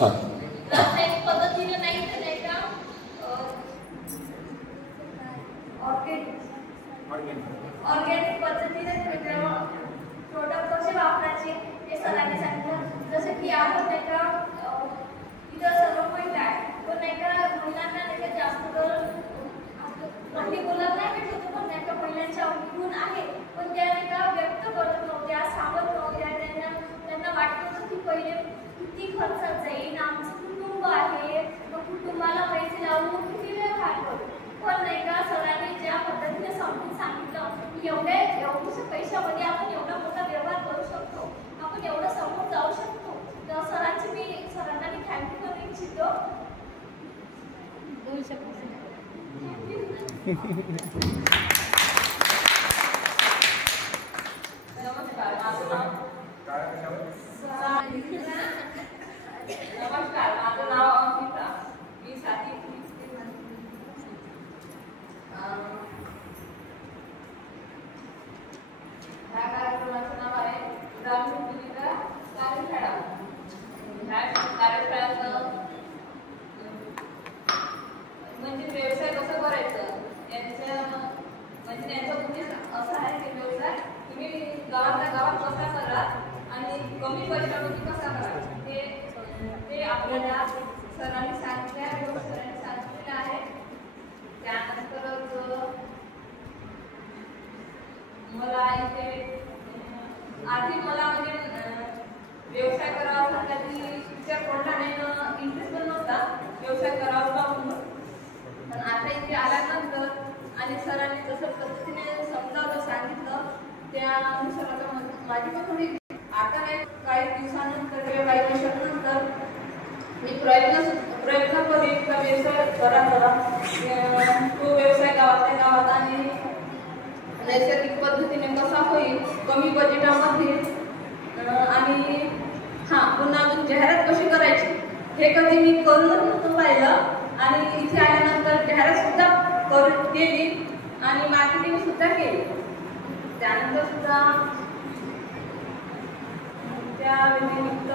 रासायनिक पद्धतीने नाही तर नाही का ऑर्गॅनिक पद्धतीने प्रोडक्ट कसे वापरायचे हे सरांनी सांगितलं. जसं की आपण नाही का इथं सर्व पॉईंट आहे पण नाही का मुलांना नाही का जास्त करून आपली मुलं नाही भेटत पण नाही का महिलांच्या गुण आहे पण त्या नाही का व्यक्त करत नव्हत्या, सांगत नव्हत्या. त्यांना वाटत होतं की पहिले किती खर्चात जाईल, आमचं कुटुंब आहे, मग कुटुंबाला पैसे लावून किती वेळ घालतो. पण नाही का सरांनी ज्या पद्धतीने समजून सांगितलं की एवढ्या पैशामध्ये आपण एवढा मोठा व्यवहार करू शकतो, आपण एवढं समोर जाऊ शकतो. तर सरांना मी थँक्यू करू इच्छितो. बोलू शकतो. नमस्कार, माझं नाव अंकिता. मी साथी ह्या कार्यक्रमाचं नाव आहे ग्रामीण मुलींचा कार्यशाळा. ह्या कार्यशाळेचं म्हणजे व्यवसाय कसं करायचं म्हणजे त्यांचा उद्देश असा आहे की व्यवसाय तुम्ही गावातल्या गावात कसा करा आणि कमी पैशामध्ये कसा करा ते आपल्याला सरांनी सांगितलेलं आहे. त्यानंतरच मला इथे आधी मला म्हणजे व्यवसाय करावा असा त्याची विचार पडला नाही, इंटरेस्ट पण नव्हता व्यवसाय करावा म्हणून. पण आता इथे आल्यानंतर आणि सरांनी जसं पद्धतीने समजावलं सांगितलं त्यानुसार आता माझी पण थोडी आता नाही काही दिवसानंतर किंवा काही वर्षानंतर मी प्रयत्न करेन का व्यवसाय करा तो व्यवसाय गावातल्या गावात आणि नैसर्गिक पद्धतीने कसा होईल कमी बजेटामध्ये आणि पुन्हा अजून जाहिरात कशी करायची हे कधी मी करूनच नव्हतं पाहिलं. आणि इथे आल्यानंतर जाहिरात सुद्धा केली आणि मार्केटिंग सुद्धा केली. त्यानंतर सुद्धा त्या व्यतिरिक्त